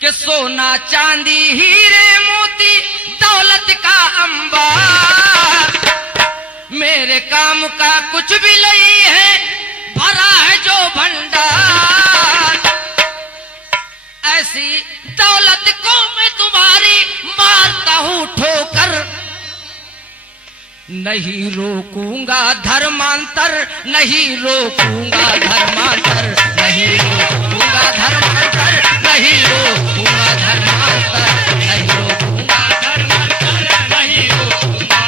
कि सोना चांदी हीरे मोती दौलत का अंबार, मेरे काम का कुछ भी नहीं है, भरा है जो भंडार। ऐसी दौलत को मैं तुम्हारी मारता हूं ठोकर, नहीं रोकूंगा धर्मांतर, नहीं रोकूंगा धर्मांतर, नहीं रोकूंगा धर्मांतर, नहीं रोकूंगा धर्मांतर, नहीं रोकूंगा धर्मांतर, नहीं रोकूंगा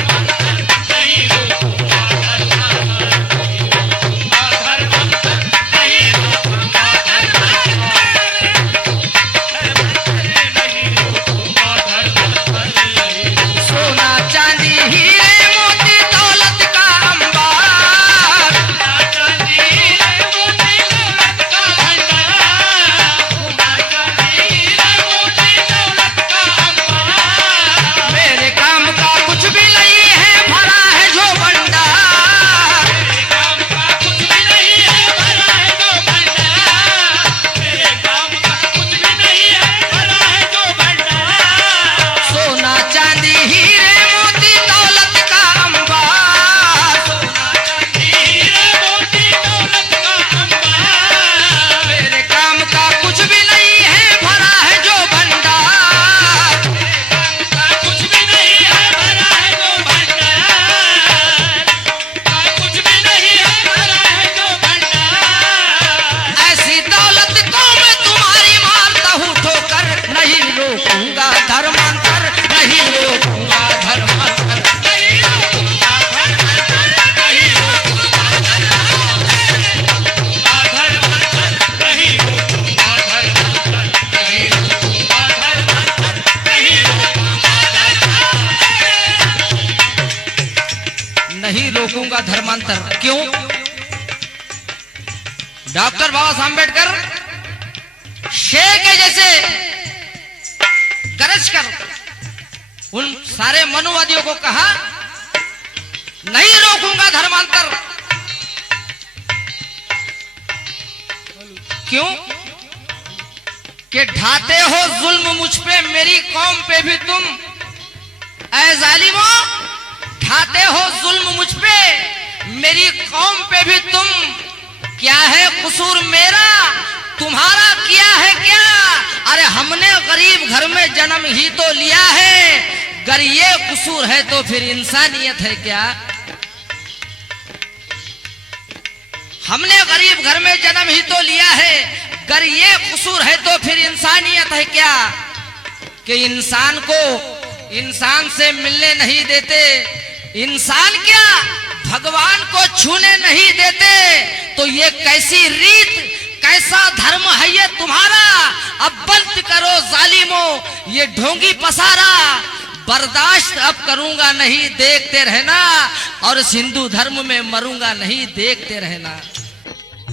धर्मांतर, नहीं रोकूंगा धर्मांतर, नहीं रोकूंगा धर्मांतर, नहीं रोकूंगा धर्मांतर। सोना चांदी हीरे मोती दौलत का अंबार, सोना चांदी हीरे मोती दौलत का अंबार, सोना चांदी हीरे मोती दौलत का अंबार। मेरे काम का कुछ भी नहीं है, भरा है जो भंडार, मेरे काम का कुछ भी नहीं है, भरा है जो भंडार, मेरे काम का कुछ भी नहीं है, भरा है जो भंडार। सोना चांदी हीरे मोती दौलत का अंबार, सोना चांदी हीरे मोती दौलत का अंबार। मेरे काम का कुछ भी नहीं है, भरा है जो भंडार, मेरे काम का कुछ भी नहीं है, भरा है जो भंडार, का कुछ भी नहीं है, भरा है जो भंडार। ऐसी दौलत को मैं तुम्हारी मारता हूं ठोकर, नहीं रोकूंगा धर्मांतर, नहीं रोकूंगा धर्मांतर, नहीं रोकूंगा धर्मांतर, नहीं रोकूंगा धर्मांतर, नहीं रोकूंगा धर्मांतर, नहीं रोकूंगा धर्मांतर, नहीं रोकूंगा धर्मांतर, नहीं रोकूंगा धर्मांतर। क्यों? डॉक्टर बाबा साहब अम्बेडकर शेर के जैसे गरज कर उन सारे मनुवादियों को कहा, नहीं रोकूंगा धर्मांतर। क्यों? कि ढाते हो जुल्म मुझ पे, मेरी कौम पे भी तुम, ऐ जालिमों ढाते हो जुल्म मुझ पे, मेरी कौम पे भी तुम। क्या है कसूर मेरा, तुम्हारा किया है क्या? अरे हमने गरीब घर में जन्म ही तो लिया है, अगर ये कसूर है तो फिर इंसानियत है क्या? हमने गरीब घर में जन्म ही तो लिया है, अगर ये कसूर है तो फिर इंसानियत है क्या? कि इंसान को इंसान से मिलने नहीं देते, इंसान क्या भगवान को छूने नहीं देते, तो ये कैसी रीत, कैसा धर्म है ये तुम्हारा? अब बंद करो जालिमो ये ढोंगी पसारा, बर्दाश्त अब करूंगा नहीं, देखते रहना, और इस हिंदू धर्म में मरूंगा नहीं, देखते रहना।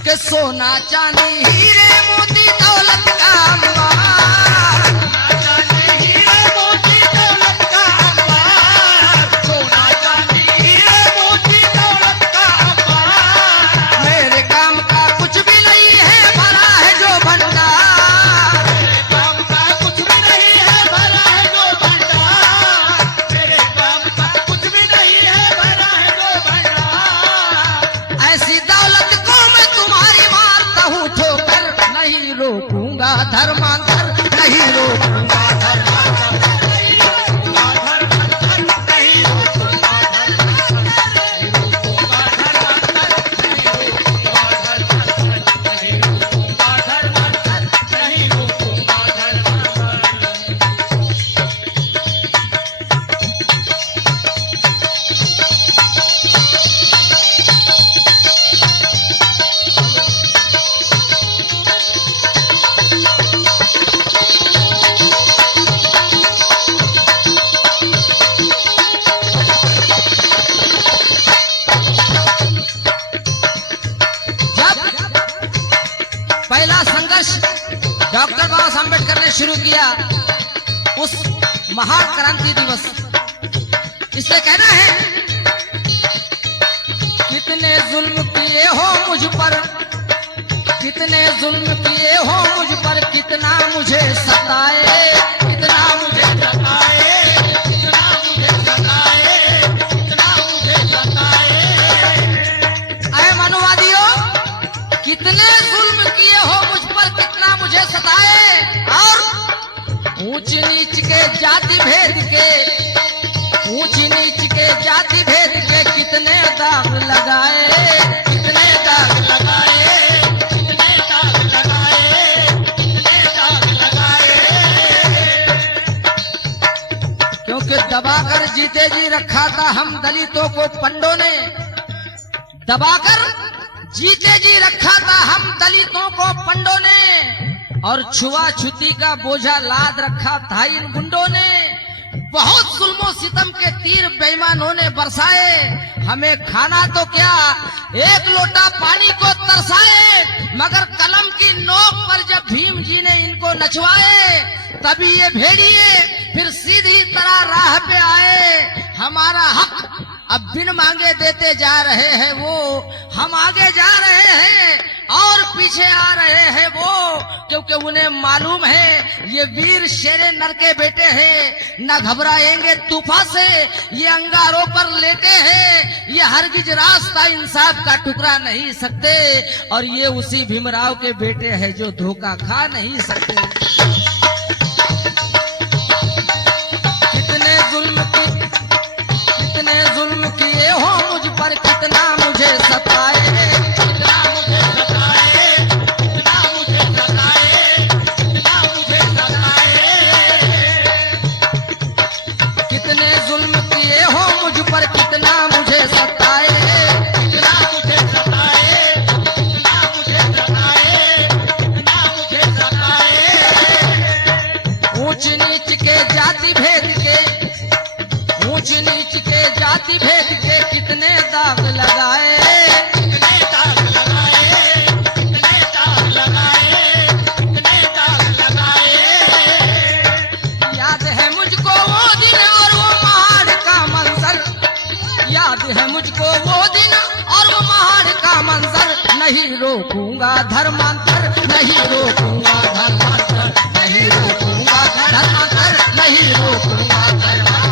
कि सोना चांदी हीरे मोती दौलत का अंबार, सोना चांदी हीरे मोती दौलत का अंबार, सोना चांदी हीरे मोती दौलत का अंबार। मेरे काम का कुछ भी नहीं है, भरा है जो भंडार, मेरे काम का कुछ भी नहीं है, भरा है जो भंडार, मेरे काम का कुछ भी नहीं है, भरा है जो भंडार। ऐसी दौलत को मैं तुम्हारी मारता हूं ठोकर, नहीं रोकूंगा धर्मांतर, नहीं रोकूंगा धर्मांतर, नहीं रोकूंगा धर्मांतर, नहीं रोकूंगा धर्मांतर, नहीं रोकूंगा धर्मांतर, नहीं रोकूंगा धर्मांतर, नहीं रोकूंगा धर्मांतर, नहीं रोकूंगा डॉक्टर बाबा साहब अम्बेडकर ने शुरू किया उस महाक्रांति दिवस। इससे कहना है, कितने जुल्म किए हो मुझ पर, कितने जुल्म किए हो मुझ पर, कितना मुझे सताए, कितना मुझे सताए, कितना मुझे सताए, कितना मुझे सताए। ऐ मनुवादियों, कितने जुल्म किए हो मुझ पर, कितना मुझे सताए, और ऊंच नीच के जाति भेद के, ऊंच नीच के जाति भेद के कितने दाग लगाए, कितने दाग लगाए, कितने दाग लगाए, कितने दाग लगाए। क्योंकि दबाकर जीते जी रखा था हम दलितों को पंडों ने, दबाकर जीते जी रखा था हम दलितों को पंडों ने, और छुआछूती का बोझा लाद रखा था इन गुंडों ने। बहुत जुल्मों सितम के तीर बेईमानों ने बरसाए, हमें खाना तो क्या एक लोटा पानी को तरसाए, मगर कलम की नोक पर जब भीम जी ने इनको नचवाए, तभी ये भेड़िए फिर सीधी तरह राह पे आए। हमारा हक अब बिन मांगे देते जा रहे हैं वो, हम आगे जा रहे हैं और पीछे आ रहे हैं वो, क्योंकि उन्हें मालूम है ये वीर शेरे नर के बेटे हैं, न घबराएंगे तूफा से, ये अंगारों पर लेटे हैं, ये हरगिज रास्ता इंसाफ का टुकड़ा नहीं सकते, और ये उसी भीमराव के बेटे हैं जो धोखा खा नहीं सकते। कितने जुल्म किए हो मुझ पर, कितना मुझे सताए, कितना मुझे सताए, कितना मुझे सताए, कितना मुझे सताए। कितने जुल्म किए हो मुझ पर, कितना मुझे सताए, कितना मुझे सताए, कितना मुझे सताए, कितना मुझे सताए। ऊंच नीच के जाति भेद के, ऊंच नीच के जाति भेद के कितने दाग लगाए, कितने दाग लगाए, कितने दाग लगाए, कितने दाग लगाए। याद है मुझको वो दिन और वो पहाड़ का मंजर, याद है मुझको वो दिन और वो पहाड़ का मंजर, नहीं रोकूंगा धर्मांतर, नहीं रोकूंगा धर्मांतर, नहीं रोकूंगा धर्मांतर, नहीं रोकूंगा धर्मांतर।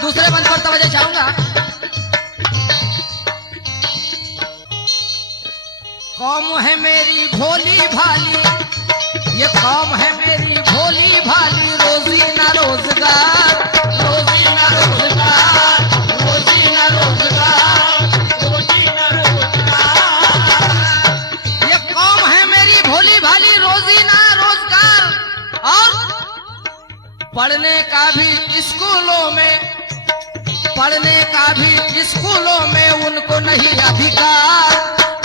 दूसरे बंद पर तवज्जो चाहूंगा। कौम है मेरी भोली भाली, ये कौम है मेरी भोली भाली, रोजी ना रोजगार, रोजी ना रोजगार, रोजी ना रोजगार, रोजी ना रोजगार। ये कौम है मेरी भोली भाली, रोजी ना रोजगार, और पढ़ने का भी स्कूलों में, पढ़ने का भी स्कूलों में उनको नहीं अधिकार,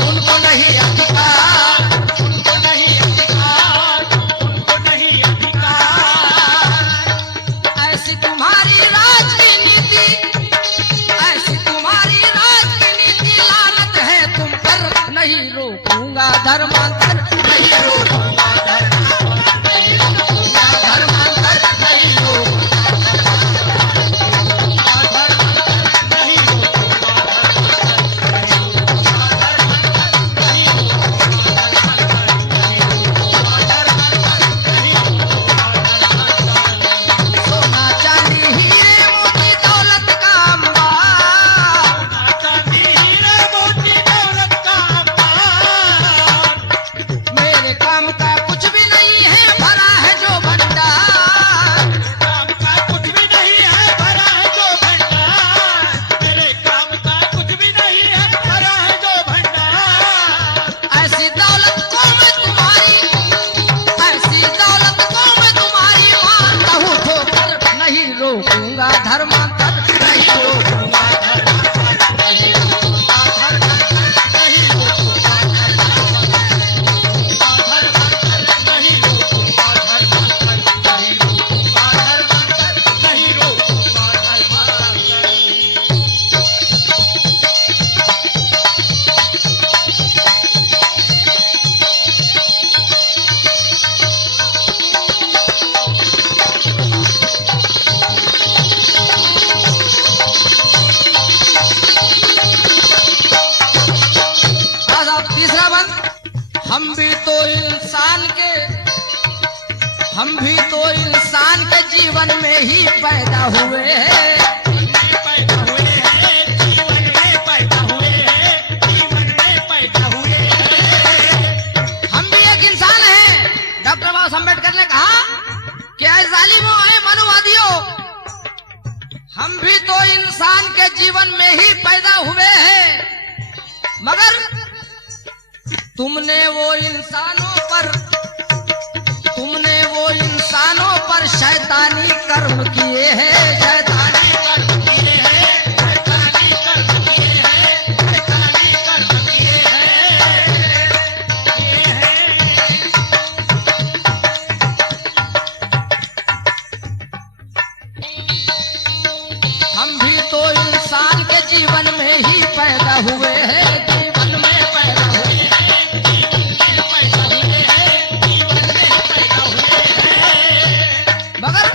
उनको नहीं अधिकार, उनको नहीं अधिकार, उनको नहीं अधिकार। ऐसी तुम्हारी राज की नीति, ऐसी तुम्हारी राज की नीति, लानत है तुम पर, नहीं रोकूंगा धर्मांतर, नहीं रोकूंगा धर्मांतर, नहीं रोकूंगा धर्मांतर, नहीं रोकूंगा। इंसान के जीवन में ही पैदा हुए हैं। हम भी एक इंसान हैं। डॉक्टर बाबा अम्बेडकर ने कहा कि ऐ जालिमों, ऐ मनुवादियों, हम भी तो इंसान के जीवन में ही पैदा हुए हैं, मगर तुमने वो इंसानों पर शैतानी कर्म किए हैं, शैतानी कर्म किए हैं, शैतानी कर्म किए हैं, शैतानी कर्म किए हैं। हम भी तो इंसान के जीवन में ही पैदा हुए हैं, जीवन में पैदा हुए हैं, जीवन में पैदा हुए हैं, जीवन में पैदा हुए हैं, मगर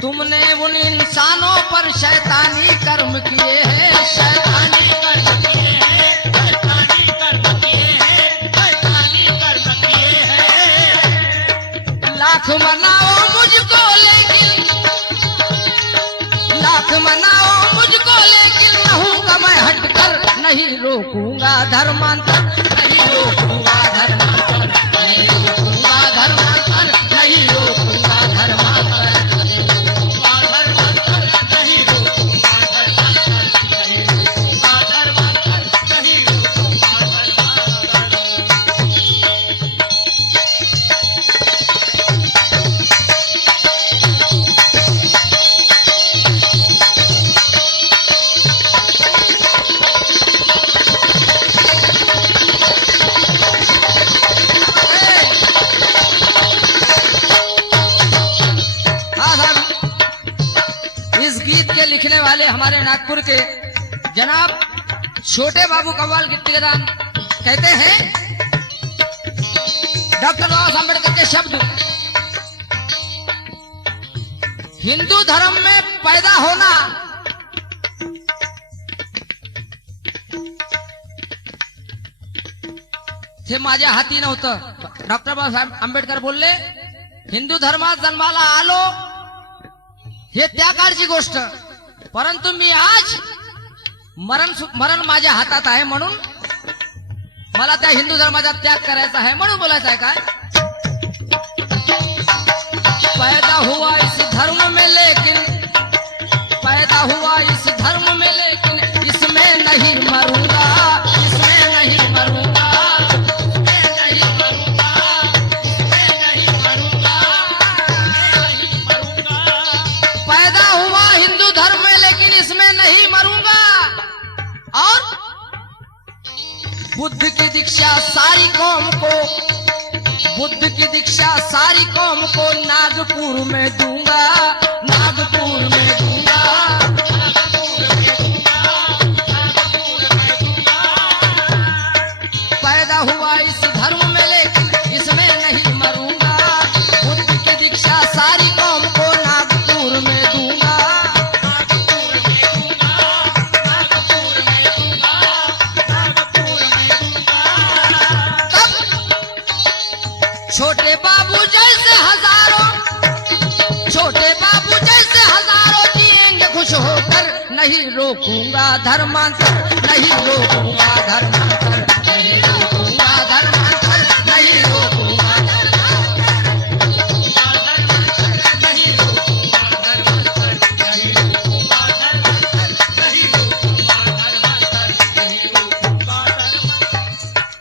तुमने उन इंसानों पर शैतानी कर्म किए हैं, शैतानी कर्म किए हैं, शैतानी कर्म किए हैं, शैतानी कर्म किए हैं। लाख मनाओ मुझको लेकिन, लाख मनाओ मुझको लेकिन रहूंगा मैं हटकर, नहीं रोकूंगा धर्मांतर, नहीं रोकूंगा धर्मांतर, नहीं रोकूंगा धर्मांतर, नहीं रोकूंगा धर्मांतर, नहीं रोकूंगा धर्मांतर, नहीं रोकूंगा धर्मांतर, नहीं रोकूंगा धर्मांतर, नहीं रोकूंगा लिखने वाले हमारे नागपुर के जनाब छोटे बाबू कव्वाल गिट्टीदान कहते हैं, डॉक्टर बाबा अम्बेडकर के शब्द, हिंदू धर्म में पैदा होना हे माझ्या हाती नव्हतं। डॉक्टर बाबासाहेब आंबेडकर बोलले, हिंदू धर्मात जन्माला आलो हे त्या काळची गोष्ट, परंतु मी आज मरण माझ्या हातात आहे, म्हणून मला त्या हिंदू धर्माचा त्याग करायचा आहे, म्हणून बोलायचं आहे। काय पैदा हुआ इस धर्म में लेकिन, पैदा हुआ इस धर्म में लेकिन इसमें नहीं मरूंगा, इसमें नहीं मरूंगा, इसमें नहीं मरूंगा, इसमें नहीं मरूंगा, नहीं मरूंगा। पैदा हुआ हिंदू धर्म में लेकिन इसमें नहीं मरूंगा। और बुद्ध की दीक्षा सारी कौम को, बुद्ध की दीक्षा सारी कौम को नागपुर में दूंगा, नागपुर में दूंगा, नागपुर में दूंगा, नागपुर में दूंगा। पैदा हुआ इस धर्म में लेकिन इसमें नहीं मरूंगा, बुद्ध की दीक्षा सारी कौम को नागपुर में दूंगा, नागपुर में दूंगा, नागपुर में दूंगा, नागपुर में दूंगा। छोटे बाबू जैसे हजारों, छोटे बाबू जैसे हजारों जिएंगे खुश होकर, नहीं रोकूंगा धर्मांतर, नहीं रोकूंगा धर्मांतर, नहीं